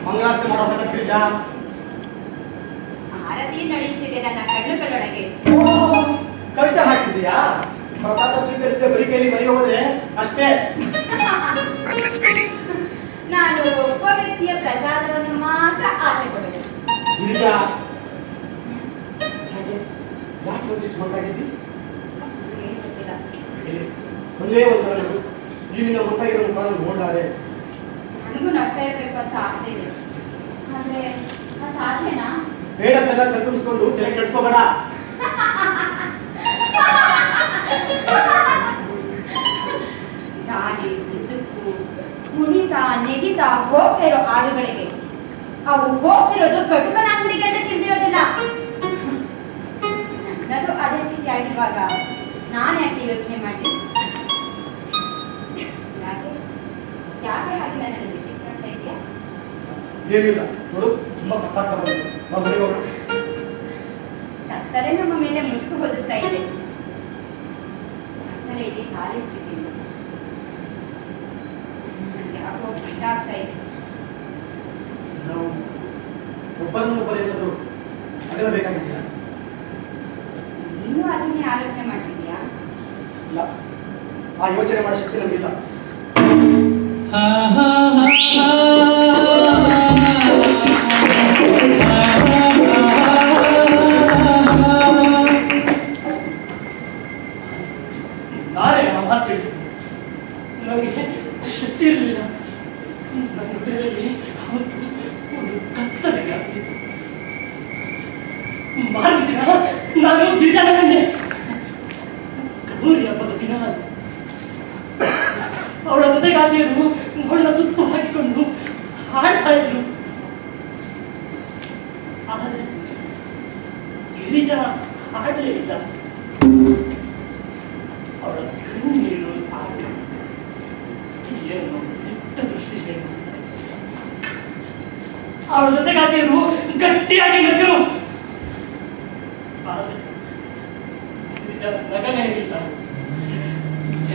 ಮಂಗಳಾರತಿ ಮಾಡೋ ಗಿರಿಜಾ, ಆರತಿ ನಡೆಯುತ್ತಿದೆ ನನ್ನ ಕಣ್ಣುಗಳೊಳಗೆ. ಕವಿತೆ ಹಾಕಿದ್ದೀಯಾ? ಪ್ರಸಾದ ಸ್ವೀಕರಿಸಿದ ಬರೀ ಕೈಲಿ ಮನೆಗೆ ಹೋದ್ರೆ ಅಷ್ಟೇ. ನಾನು ಒಬ್ಬ ವ್ಯಕ್ತಿಯ ಪ್ರಸಾದವನ್ನು ಮಾತ್ರ ಆಸೆ ಪಡೋದು. ಗಿರಿಜಾ, ಯಾಕೆ ಯೋಚಿಸಿ ಮಾತಾಡಿದ್ದಿ? ಏನ್ ಗೊತ್ತಿಲ್ಲ. ಒಂದೇ ಒಂದು ನನಗೂ ಈ ನಿನ್ನ ಮುಖಾಗಿರೋ ಮುಖ ನೋಡಾರೆ. ನನಗೂ ನಗ್ತಾ ಇರ್ಬೇಕು ಅಂತ ಆಸೆ ಇದೆ. ಆದ್ರೆ ಆ ಸಾಧ್ಯನಾ? ಬೇಡತ್ತೆಲ್ಲ ಕಲ್ಪಿಸ್ಕೊಂಡು ತಲೆ ಕೆಡಿಸ್ಕೋಬೇಡ. ದಾರಿ ಉದ್ದಕ್ಕೂ ಕುಣಿತಾ ನೆಗಿತಾ ಹೋಗ್ತಿರೋ ಹಾಡುಗಳಿಗೆ ಅವು ಹೋಗ್ತಿರೋದು ಕಟುಕನ ಅಂಗಡಿಗೆ ಅಂತ ತಿಳಿದಿರೋದಿಲ್ಲ. ನನ್ನದು ಅದೇ ಸ್ಥಿತಿ ಆಗಿರುವಾಗ ನಾನು ಯಾಕೆ ಯೋಚನೆ ಮಾಡಿ ಯಾಕೆ ಯಾಕೆ ಹಾಗೆ ನನ್ನನ್ನು ಬಿಟ್ಟಿಸ್ಕೊಳ್ತಾ ಇದೆಯಾ? ಏನಿಲ್ಲ ನೋಡು, ತುಂಬಾ ಕತ್ತಾಗ್ತಾ ಬಂತು. ನಾವು ಮನೆಗೆ ಹೋಗೋಣ. ಕತ್ತಲೆ ನಮ್ಮ ಮೇಲೆ ಮುಸುಕು ಹೊದಿಸ್ತಾ ಇದೆ. ಕತ್ತಲೆಯಲ್ಲಿ ಹಾರಿಸಿದ್ದೀವಿ. ನನಗೆ ಯಾಕೋ ಇದಾಗ್ತಾ ಇದೆ. ನಾವು ಒಬ್ಬರನ್ನೊಬ್ಬರು ಏನಾದ್ರು ಅಗಲಬೇಕಾಗಿಲ್ಲ. ನೀನು ಅದನ್ನೇ ಆಲೋಚನೆ ಮಾಡ್ತಿದ್ಯಾ? ಇಲ್ಲ, ಆ ಯೋಚನೆ ಮಾಡೋ ಶಕ್ತಿ ನಮಗಿಲ್ಲ. ನಾನೇ ಆ ಮಾತು ಹೇಳಿದ್ದು. ನನಗೆ ಶಕ್ತಿ ಇರಲಿಲ್ಲ. ನನ್ನ ಹೃದಯದಲ್ಲಿ ಅವತ್ತು ಒಂದು ಕತ್ತಲೆ ವ್ಯಾಪಿಸಿತು. ಮಾರನೇ ದಿನ ನಾನು ಗಿರಿಜಾನ ಕಂಡೆ. ಕಬೂರಿ ಹಬ್ಬದ ದಿನ ಅದು. ಅವಳ ಜೊತೆಗಾತಿಯರು ಅವಳನ್ನ ಸುತ್ತು ಹಾಕಿಕೊಂಡು ಹಾಡ್ತಾ ಇದ್ರು. ಆದರೆ ಗಿರಿಜಾ ಹಾಡಲೇ ಇಲ್ಲ. ಅವಳ ಕಣ್ಣೀರು ಸಾಕು. ಏನು ಕೆಟ್ಟ ದೃಷ್ಟಿ. ಅವಳ ಜೊತೆಗಾತಿಯರು ಗಟ್ಟಿಯಾಗಿ ನಕ್ಕರು. ಆದರೆ ಗಿರಿಜಾ ನಗನೇ ಇಲ್ಲ.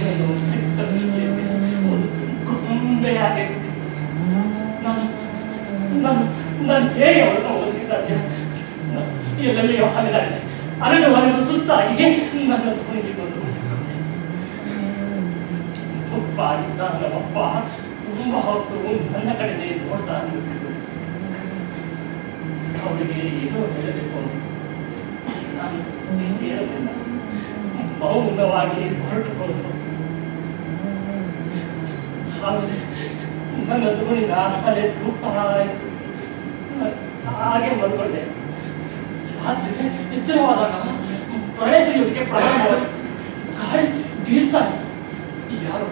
ಏನೋ ಕೆಟ್ಟ ದೃಷ್ಟಿಯಲ್ಲಿ ಒಂದು ಗೊಂಬೆಯಾಗಿ ನಾನು ಹೇಗೆ ಅವಳನ್ನು ಓದಲಿಕ್ಕೆ ಸಾಧ್ಯ? ಎಲ್ಲೆಲ್ಲಿಯೋ ಹಾಗೆದಾಗಿದೆ. ಅರಳು ಸುಸ್ತಾಗಿ ನನ್ನ ಧ್ವನಿಗೆ ಬಂದು ಒಬ್ಬ ಇದ್ದ ನಮ್ಮಪ್ಪ ತುಂಬ ಹೊತ್ತು ನನ್ನ ಕಡೆಗೆ ನೋಡ್ತಾ ನಿಂತಿದ್ದು. ಅವಳಿಗೆ ಏನೋ ಹೇಳಬೇಕು. ನಾನು ಹೇಳಲಿಲ್ಲ. ಮೌನವಾಗಿ ಹೊರಟುಕೊಂಡು ಆಮೇಲೆ ನನ್ನ ಧ್ವನಿ ನಾಳೆ ತೂಗ್ತಾ ಇತ್ತು. ಹಾಗೆ ಬಂದ್ಕೊಂಡೆ. ರಾತ್ರಿ ಎಚ್ಚರವಾದಾಗ ಪ್ರಳಯ ಸುರಿಯೋದಕ್ಕೆ ಪ್ರಾರಂಭವಾಗಿ ಗಾಳಿ ಬೀಸ್ತಾ ಇತ್ತು. ಯಾರೋ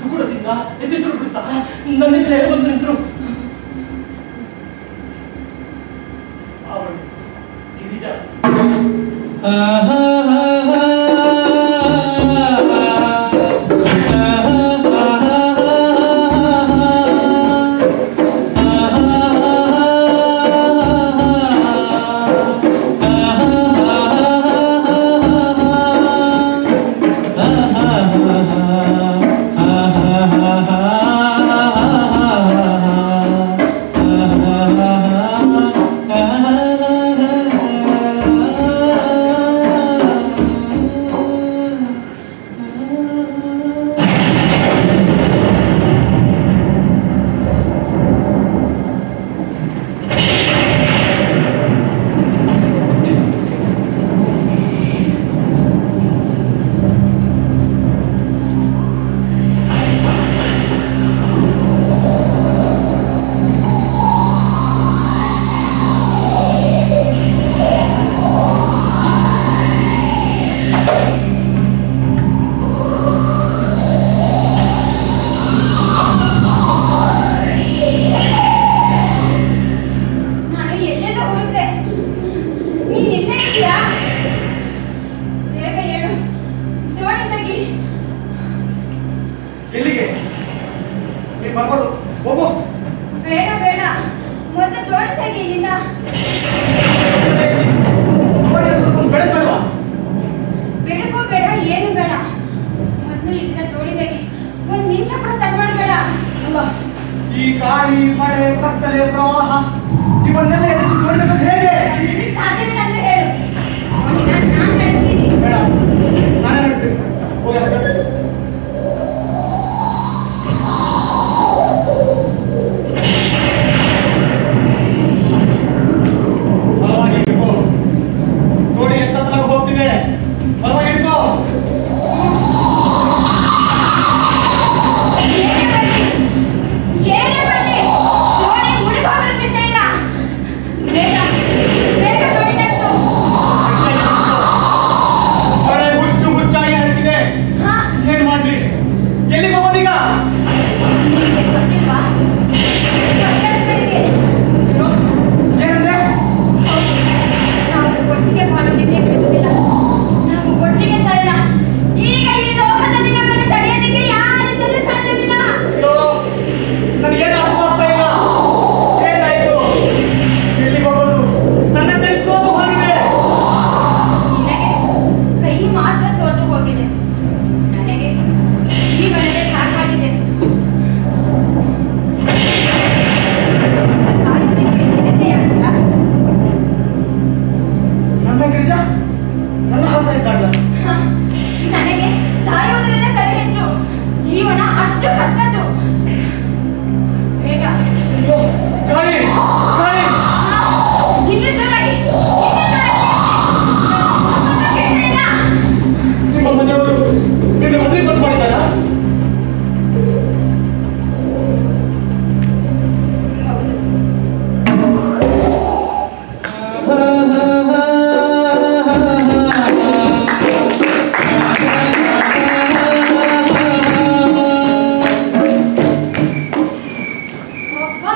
ದುಗುಡದಿಂದ ಎದುರು ಬಿಡ್ತಾ ನನ್ನ ಎದುರೇ ಬಂದು ನಿಂತರು. ಅವಳು ಗಿರಿಜಾ. ಇವನ್ನೆಲ್ಲ ಎದುರಿಸಿ ನೋಡಬೇಕು ಹೇಗೆ? ನಿನಗೆ ಸಾಧ್ಯವಿಲ್ಲ ಅಂದ್ರೆ ಹೇಳು. ಅವನಿಗೆ ನಾನು ನಡೆಸ್ತೀನಿ. ಬೇಡ, ನಾನೇ ನಡೆಸ್ತೀನಿ. ಹೋಗಿ ಬಲವಾಗಿ ಹಿಡ್ಕೋ. ನೋಡಿ ಎತ್ತತ್ರ ಹೋಗ್ತಿದೆ. ಬಲವಾಗಿ ಹಿಡ್ಕೋ. ಏನೇ ಬನ್ನಿ ದೋಣಿ ಮುಳುಗೋದ್ರೂ ಚಿಂತೆ ಇಲ್ಲ. ಬೇಗ ಬೇಗ ದೋಣಿ ನಡೆಸು. ಹೊಳೆ ಹುಚ್ಚು ಹುಚ್ಚಾಗಿ ಹರಿತಿದೆ. ಹಾ, ಏನ್ ಮಾಡ್ಲಿ? ಎಲ್ಲಿಗೆ ಹೋಗೋದೀಗ? ನಿನಗೆ ಗೊತ್ತಿಲ್ವಾ? ಸ್ವರ್ಗದ ಕಡೆಗೆ. ಏನು? ಏನಂದೆ? ಹೌದು, ನಾವು ಒಟ್ಟಿಗೆ ಬಾಳೋದಕ್ಕೆ ಬಿಡುವುದಿಲ್ಲ. ನಾವು ಒಟ್ಟಿಗೆ ಸಾಯೋಣ. ಈಗ ಈ ಲೋಕದಲ್ಲಿ ನಮ್ಮನ್ನು ತಡೆಯೋದಕ್ಕೆ ಯಾರಿಂದಲೂ ಸಾಧ್ಯವಿಲ್ಲ. ಅಯ್ಯೋ, ನನಗೇನು ಅರ್ಥ ಆಗ್ತಾ ಇಲ್ಲ. ಏನಾಯ್ತು? ಎಲ್ಲಿಗೆ ಹೋಗೋದು? ನನ್ನ ಕೈ ಸೋತು ಹೋಗಿದೆ. ನಿನಗೆ ಕೈ ಮಾತ್ರ ಸೋತು ಹೋಗಿದೆ. ನನಗೆ ಜೀವನವೇ ಸಾಕಾಗಿದೆ. ಸಾಯೋದಕ್ಕೆ ಎದೆಯಾಗಲ್ಲ. ನನ್ನ ಗಿರಿಜ ನನ್ನ ಹಾತ ಇದ್ದಾಗಲ್ಲ. ಹ, ನನಗೆ ಸಾಯುವುದರಲ್ಲೇ ಸರಿ ಹೆಚ್ಚು. ಜೀವನ ಅಷ್ಟು ಕಷ್ಟದ್ದು. ಬೇಗ ಅಯ್ಯೋ, ಗಾಳಿ ಗಾಳಿ. ಇನ್ನೂ ಜೋರಾಗಿ, ಇನ್ನೂ ಜೋರಾಗಿ. ಕೇಳಿಲ್ಲ. ನಿಮ್ಮ ಮನೆಯವರು ನಿನ್ನ ಮದುವೆ ಬಂದು ಮಾಡಿದ್ದಾರಾ? ಹೌದು. ಅಬ್ಬಾ,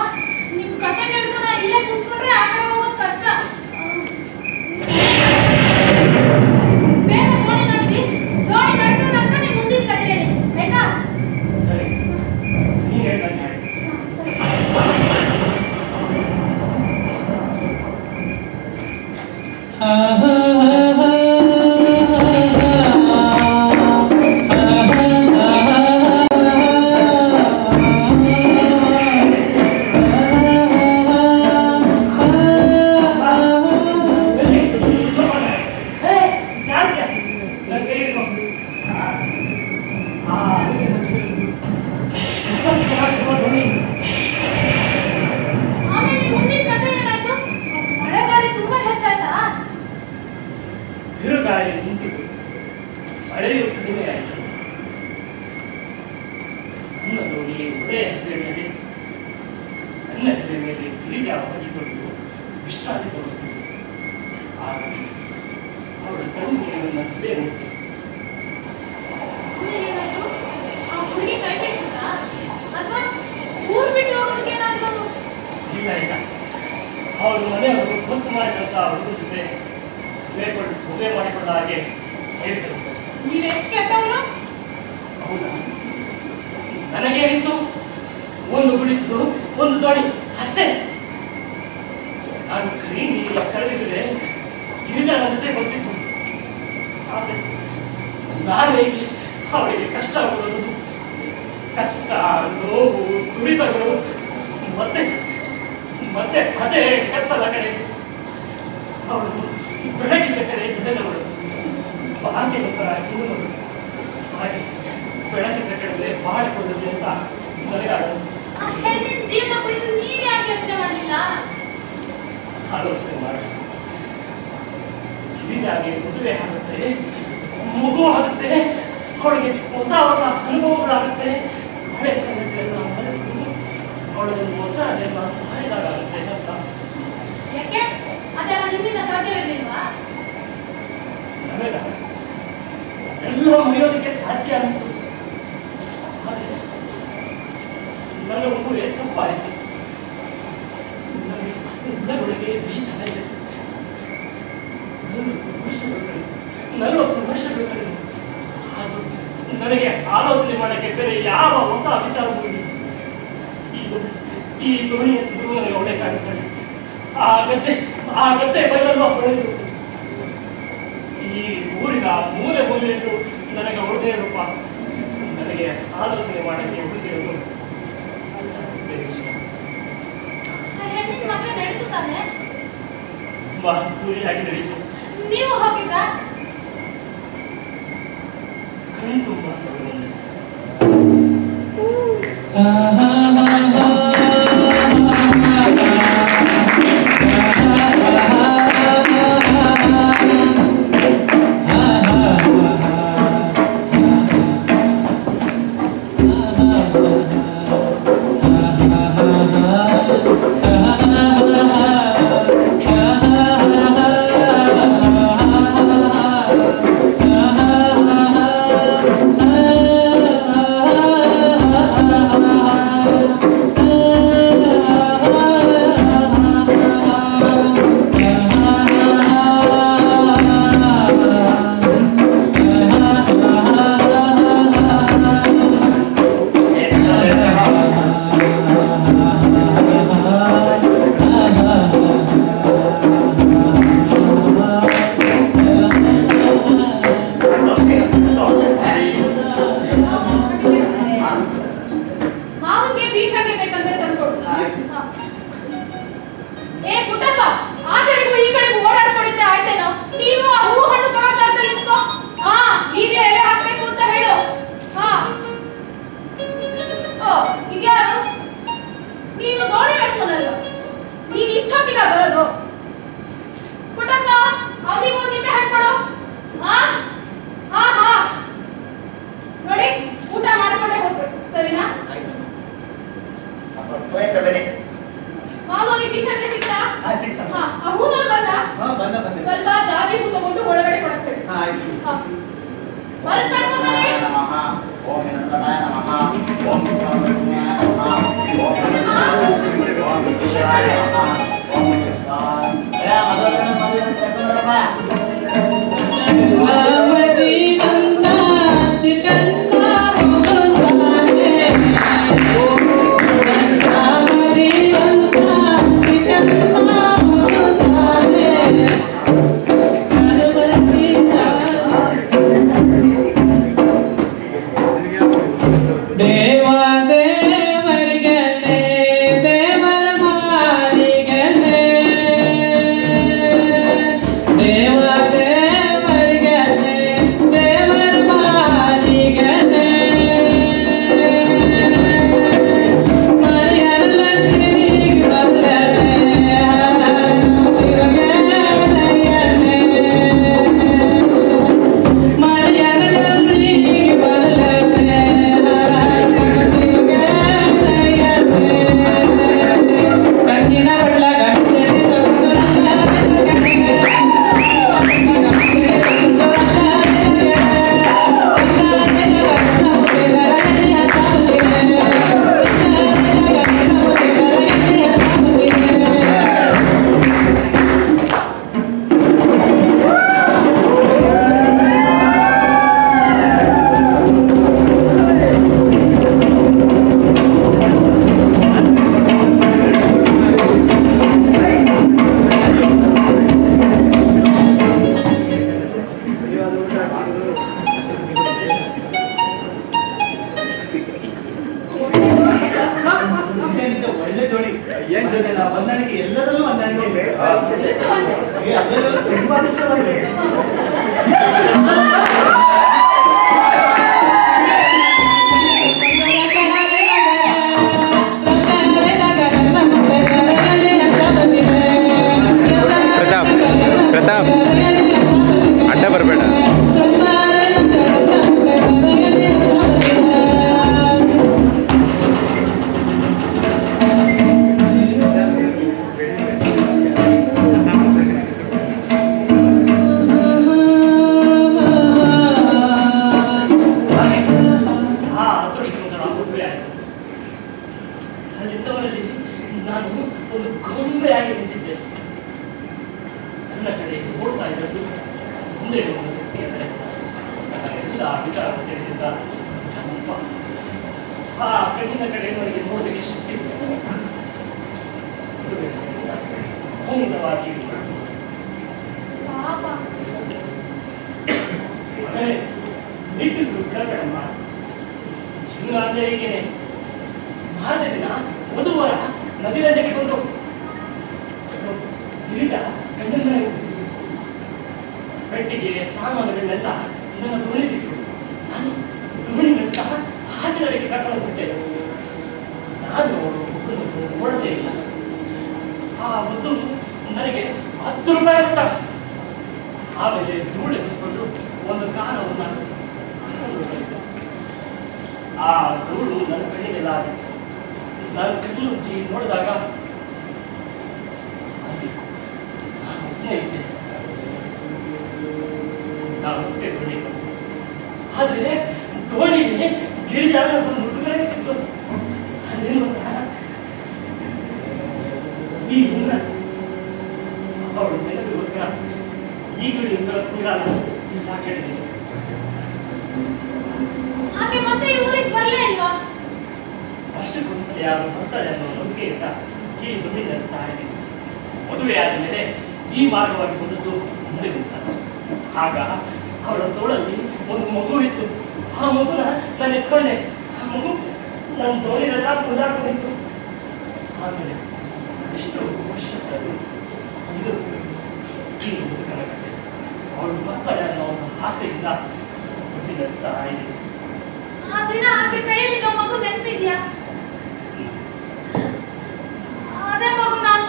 ನಿಮ್ ಕತೆ ಕೇಳ್ತಾನ ಇಲ್ಲೇ ಕೂತ್ಕೊಂಡ್ರೆ ಆ ಕಡೆ ಹೋಗೋದು ಕಷ್ಟ. ಬೇಗ ದೋಣಿ ನಡೆಸಿ ನಡೆಸ್ತಾ ನಿಮ್ ಮುಂದಿನ ಕತೆ ಹೇಳಿ ಆಯ್ತಾ? ಸರಿ, ನೀನ್ ಹೇಳ್ದಂಗೆ ಆಯ್ತು. ಸರಿ. ಆಮೇಲೆ ನಿಮ್ ಮುಂದಿನ ಕತೆ ಏನಾಯ್ತು? ಮಳೆಗಾಳಿ ತುಂಬಾ ಹೆಚ್ಚಾಯ್ತಾ? ಬಿರುಗಾಳಿ ನಿಂತಿತು, ಮಳೆಯು ಕಡಿಮೆಯಾಯಿತು. ನನ್ನ ದೋಣಿ ಒಳ್ಳೆಯ ಹೆಜ್ಜೆಯಲ್ಲಿ ನನ್ನ ಹೆಜ್ಜೆ ಮೇಲೆ ಗಿರಿಜಾ ಹೊರಗಿಕೊಂಡು ವಿಶ್ರಾಂತಿ ತಗೊಳ್ತಿದ್ದೆ. ಆಗ ಅವಳ ಕಣ್ಣಿಗೆ ನನ್ನ ಹೃದಯ ಮುಟ್ಟಿತು. ಆಮೇಲೆ ಏನಾಯ್ತು? ಆ ಹುಡುಗಿ ಕೈ ಬಿಟ್ಬಿಟ್ರಾ? ಅಥವಾ ಊರ್ ಬಿಟ್ಟು ಹೋಗೋದಕ್ಕೆ ಏನಾದ್ರು? ಇಲ್ಲ ಇಲ್ಲ, ಅವರು ಮನೆಯವರು ಗೊತ್ತು ಮಾಡಿದಂತ ಹುಡುಗ ಜೊತೆ ಮದುವೆ ಮಾಡಿಕೊಂಡ ಹಾಗೆ ಹೇಳ್ತಾರೆ. ನೀವೆಷ್ಟು ಕೆಟ್ಟವರು? ಹೌದಾ? ನನಗೇನಿತ್ತು? ಒಂದು ಗುಡಿಸುದು, ಒಂದು ದೋಣಿ ಅಷ್ಟೇ. ನಾನು ಕೈ ನೀರು ಕಳೆದಿದ್ದರೆ ಗಿರಿಜಾ ನನ್ನ ಜೊತೆ ಬರ್ತಿತ್ತು. ಆದರೆ ನಾನೇಕೆ ಅವಳಿಗೆ ಕಷ್ಟ ಕೊಡೋದು? ಕಷ್ಟ, ನೋವು, ತುಳಿತಗಳು, ಮತ್ತೆ ಮತ್ತೆ ಅದೇ ಕತ್ತಲ ಕಡೆ ಅವಳು ಬೆಳಗಿನ ಕಡೆ ಬೆಳೆದವಳು. ಹಾಗೆ ನಂತರ ಇವನು ಹಾಗೆ ಬೆಳಗಿನ ಕಡೆ ಬಾಳಿಕೊಳ್ಳುದು ಅಂತ ನನಗಾಗ ಆ ಹೆಣ್ಣಿನ ಜೀವನ ಕುರಿತು ನೀವೇ ಯಾಕೆ ಯೋಚನೆ ಮಾಡಲಿಲ್ಲ? ಆಲೋಚನೆ ಮಾಡಿ ಗಿರಿಜಾಗೆ ಮದುವೆ ಆಗುತ್ತೆ, ಮಗು ಆಗುತ್ತೆ, ಅವಳಿಗೆ ಹೊಸ ಹೊಸ ಅನುಭವಗಳಾಗುತ್ತೆ. ಹಳೆ ಸಂಗತಿಯನ್ನು ಮರೆತು ಅವಳನ್ನು ಹೊಸ ಜನ್ಮ ಮಾಡಿದಾಗುತ್ತೆ ಅಂತ ಯಾಕೆ? ಅದೆಲ್ಲ ನಿಮ್ಮಿಂದ ಸಾಧ್ಯವಿರ್ಲಿಲ್ವಾ? ನನಗ ಎಲ್ಲ ಮುರಿಯೋದಕ್ಕೆ ಸಾಧ್ಯ ಅನಿಸ್ತು. ಆದರೆ ನನ್ನ ಊರೇ ತಪ್ಪಾಯಿತು. ನನಗೆ ಉಳ್ಳಗಳಿಗೆ ಭೀತನ ಇದೆ. 40 ವರ್ಷಗಳು ಕಳೆದು ಹಾಗೂ ನನಗೆ ಆಲೋಚನೆ ಮಾಡಕ್ಕೆ ಬೇರೆ ಯಾವ ಹೊಸ ವಿಚಾರವೂ ಇಲ್ಲ. ಈ ದೋಣಿಯ ತುಳು ನನಗೆ ಒಳ್ಳೆ ಕಾಣಿಸ್ತಾರೆ. ಆ ಗದ್ದೆ ಬಯಲನ್ನು ಹೊಳೆದು ಈ ಊರಿನ ಮೂಲೆ ಮೂಲೆಯಲ್ಲೂ ನನಗೆ ಒಳ್ಳೆಯ ರೂಪ. ನನಗೆ ಆಲೋಚನೆ ಮಾಡಕ್ಕೆ ಹುಡುಗಿರೋದು ಆ ಹೆಣ್ಣಿನ ಮದುವೆ ನಡೀತು ತಾನೆ? ತುಂಬಾ ದೂರಿಯಾಗಿ ನಡೆಯಿತು. ನೀವು ಹೋಗಿದ್ರಾ? ಕಣ್ಣು ತುಂಬಾ ನೋವು. ಗಿರೀಟ ಗಂಡನ ಮನೆಗೆ ಪೆಟ್ಟಿಗೆ ಸಾಮಾನುಗಳನ್ನೆಲ್ಲ ನನ್ನ ದೋಣಿ ಬಿಟ್ಟು ನಾನು ದೋಣಿನ ಸಹ ಆಚರಣೆಗೆ ಕರ್ಕೊಂಡು ಬಿಟ್ಟೆ. ನಾನು ನೋಡಲೇ ಇಲ್ಲ. ಆ ಮುದ್ದು ನನಗೆ 10 ರೂಪಾಯಿ ಕೊಟ್ಟ. ಆಮೇಲೆ ಧೂಳು ಎಬ್ಬಿಸ್ಕೊಂಡು ಒಂದು ಕಾಲವನ್ನು ಆ ಧೂಳು ನನ್ನ ಕಣ್ಣಿಗೆಲ್ಲ ಆಗಿತ್ತು. ನಾನು ಕಣ್ಣು ಮುಚ್ಚಿ ನೋಡಿದಾಗ ಅಲ್ಲಿ ನಾನು ಒಬ್ಬನೇ ಇದ್ದೆ. ನಾನು ಹೊಟ್ಟೆ ದೋಣಿಗಳು. ಆದರೆ ದೋಣಿಗೆ ಗಿರಿಜಾಗ ಒಂದು ಹುಡುಗರೇ ಇತ್ತು. ಅದೇನು ಈ ಮುನ್ನ ಅವಳು ನೆನಪಿಗೋಸ್ಕರ ಈಗಲೂ ಕೂಡ ಹೇಳಿದ್ದೀನಿ. ಆಕೆ ಮತ್ತೆ ಈ ಊರಿಗೆ ಬರಲೇ ಇಲ್ವಾ? ವರ್ಷಕ್ಕೊಂದ್ಸಲ ಯಾರು ಬರ್ತಾರೆ ಅನ್ನೋ ನಂಬಿಕೆಯಿಂದ ಈ ದುಡ್ಡಿ ನಡೆಸ್ತಾ ಇದ್ದೀನಿ. ಮದುವೆ ಆದ ಮೇಲೆ ಈ ಮಾರ್ಗವಾಗಿ ಬಂದದ್ದು ಮುಂದೆ ನಿಂತ. ಆಗ ಅವಳ ತೋಳಲ್ಲಿ ಒಂದು ಮಗು ಇತ್ತು. ಆ ಮಗುನ ನಾನು ಎತ್ಕೊಂಡೆ. ಆ ಮಗು ನನ್ನ ತೋಳಿನೆಲ್ಲ ಕುದಾಕೊಂಡಿತ್ತು. ಆಮೇಲೆ ಎಷ್ಟು ವರ್ಷ ಇದು ಅವಳು ಬರ್ತಾಳೆ ಅನ್ನೋ ಒಂದು ಆಸೆಯಿಂದ ದುಡ್ಡಿ ನಡೆಸ್ತಾ ಇದ್ದೀನಿ. ಆ ದಿನ ಆಕೆ ಕೈಯಲ್ಲಿದ್ದ ಮಗು ನೆನಪಿದ್ಯಾ? ಅದೇ ಮಗು ನಾನು.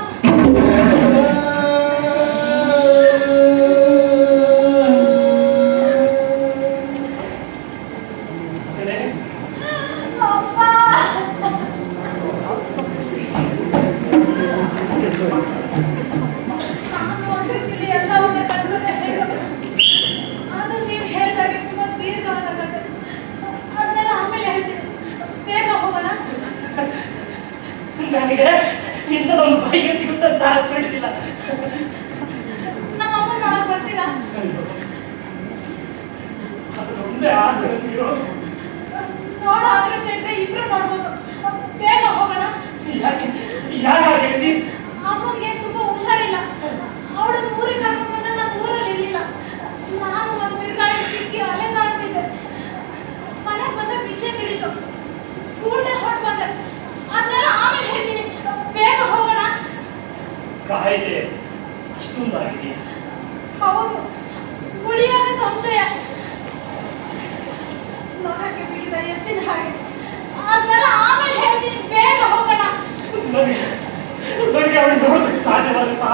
ನನಗೆ ಇಂಥ ಒಂದು ಬೈಗೆ ಸಿಗುತ್ತಂತ ಅನ್ಕೊಂಡಿದ್ದಿಲ್ಲ. ನಮ್ಮ ಅಮ್ಮನ ನೋಡಕ್ ಬರ್ತೀರಾ? ಅದೊಂದೇ ಆಸೆ. ನೋಡೋ ಅದೃಷ್ಟ ಇದ್ರೆ ಇಬ್ರು ನೋಡ್ಬೋದು. ಬೇಗ ಹೋಗೋಣ. ಯಾಕೆ ಅಮ್ಮನಿಗೆ ತುಂಬಾ ಹುಷಾರಿಲ್ಲ. ಅವಳು ಊರಿಗೆ ಕರ್ಕೊಂಡು ಬಂದಾಗ ನಾನು ಊರಲ್ಲಿ ಇರ್ಲಿಲ್ಲ. ನಾನು ಒಂದು ಬಿರುಗಾಳಿ ಸಿಕ್ಕಿ ಅಲೆದಾಡ್ತಿದ್ದೆ. ಮನೆಗೆ ಬಂದಾಗ ವಿಷಯ ತಿಳಿತು. ಕೂಡಲೇ ಹೊರಟು ಬಂದೆ. ಅದನ್ನೆಲ್ಲ ಆಮೇಲೆ ಹೇಳ್ತೀನಿ. ಬೇಗ ಹೋಗೋಣ. ಕಾಯಿಲೆ ಅಷ್ಟೊಂದಾಗಿದೆಯಾ? ಹೌದು, ಉಳಿಯೋದ ಸಂಶಯ. ಮಗಕ್ಕೆ ಬಿಗಿದ ಎತ್ತಿದ ಹಾಗೆ. ಅದನ್ನೆಲ್ಲ ಆಮೇಲೆ ಹೇಳ್ತೀನಿ. ಬೇಗ ಹೋಗೋಣ. ನನಗೆ ಅವಳು ನೋಡೋದಕ್ಕೆ ಸಾಧ್ಯವಾಗುತ್ತಾ?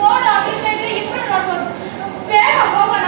ನೋಡು ಅದೃಷ್ಟ ಇದ್ರೆ ಇಬ್ರು ನೋಡ್ಬೋದು. ಬೇಗ ಹೋಗೋಣ.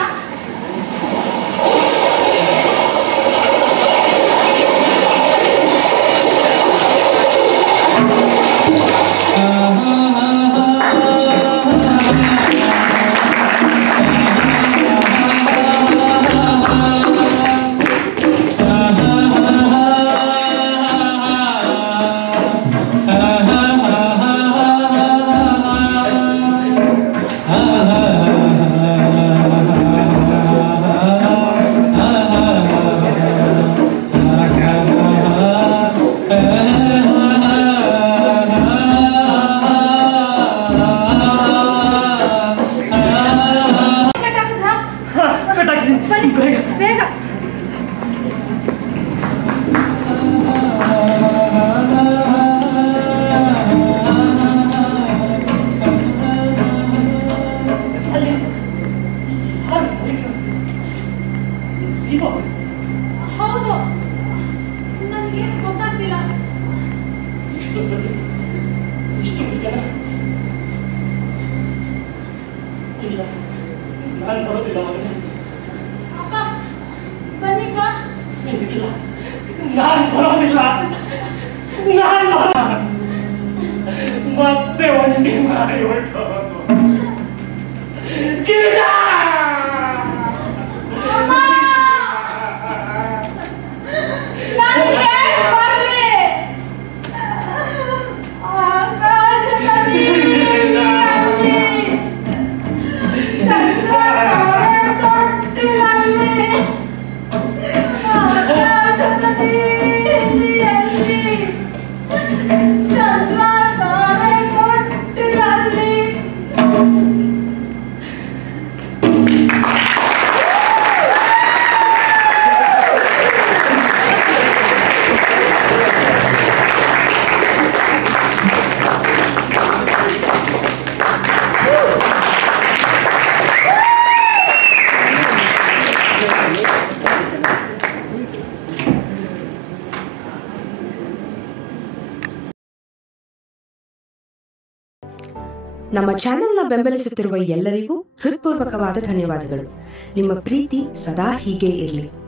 ಬೇಗ ಹೌದು, ನನಗೇನು ಗೊತ್ತಾಗ್ತಿಲ್ಲ. ಇಷ್ಟು ಜನ ಇಲ್ಲ, ನಾನು ಬರೋದಿಲ್ಲ ಮಗನೇ. ಅಪ್ಪ ಬನ್ನಿಪ್ಪ. ಇಲ್ಲ, ನಾನು ಬರೋದಿಲ್ಲ. ನಾನು ಮತ್ತೆ ಒಂಟಿ ಮಾಡಿ ಹೊರಟೋದು. ಚಂದ್ರ ತಾರೆ ಕೊಟ್ಟಿಲಲ್ಲಿ ನಮ್ಮ ಚಾನೆಲ್ನ ಬೆಂಬಲಿಸುತ್ತಿರುವ ಎಲ್ಲರಿಗೂ ಹೃತ್ಪೂರ್ವಕವಾದ ಧನ್ಯವಾದಗಳು. ನಿಮ್ಮ ಪ್ರೀತಿ ಸದಾ ಹೀಗೆ ಇರಲಿ.